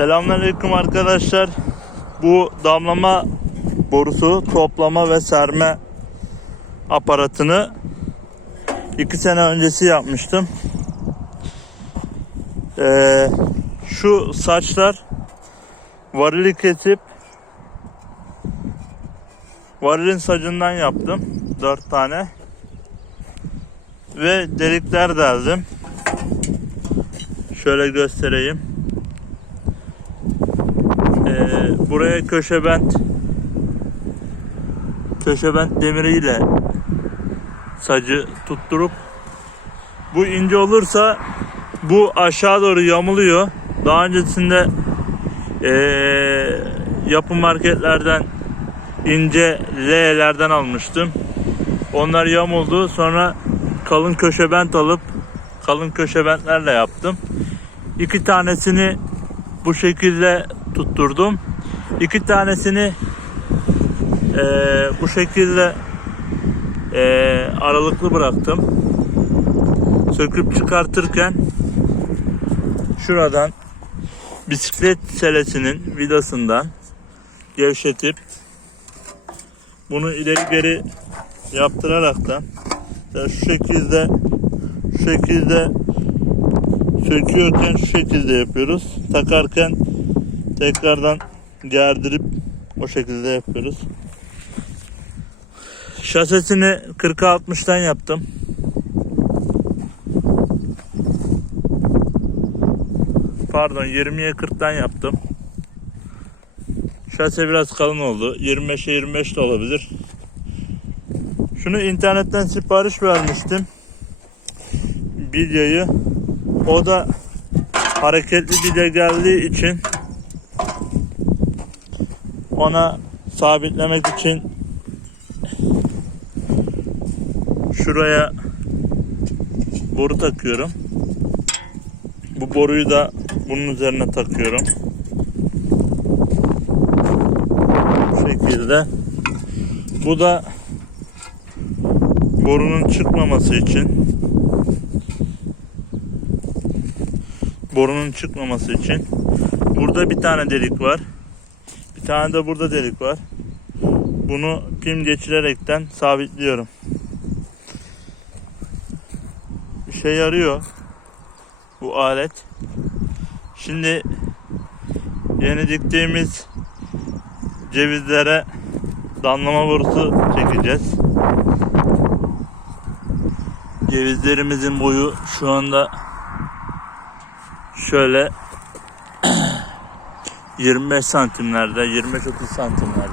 Selamünaleyküm arkadaşlar. Bu damlama borusu toplama ve serme aparatını iki sene öncesi yapmıştım. Ee, şu saçlar varili kesip varilin sacından yaptım. Dört tane. Ve delikler deldim. Şöyle göstereyim. Ee, buraya köşe bent köşe bent demiriyle sacı tutturup bu ince olursa bu aşağı doğru yamuluyor. Daha öncesinde ee, yapı marketlerden ince L'lerden almıştım. Onlar yamuldu. Sonra kalın köşe bent alıp kalın köşe bentlerle yaptım. İki tanesini bu şekilde tutturdum. İki tanesini eee, bu şekilde eee, aralıklı bıraktım. Söküp çıkartırken şuradan bisiklet selesinin vidasından gevşetip bunu ileri geri yaptıraraktan ya şu şekilde şu şekilde söküyorken şu şekilde yapıyoruz. Takarken tekrardan gerdirip o şekilde yapıyoruz. Şasesini 40'a 60'tan yaptım. Pardon 20'ye 40'tan yaptım. Şase biraz kalın oldu. 25'e 25 de olabilir. Şunu internetten sipariş vermiştim. Bilyayı. O da hareketli bilye geldiği için ona sabitlemek için şuraya boru takıyorum. Bu boruyu da bunun üzerine takıyorum. Bu şekilde. Bu da borunun çıkmaması için borunun çıkmaması için burada bir tane delik var. Bir tane de burada delik var. Bunu pim geçirerekten sabitliyorum. İşe yarıyor bu alet. Şimdi yeni diktiğimiz cevizlere damlama borusu çekeceğiz. Cevizlerimizin boyu şu anda şöyle 25 santimlerde 25-30 santimlerde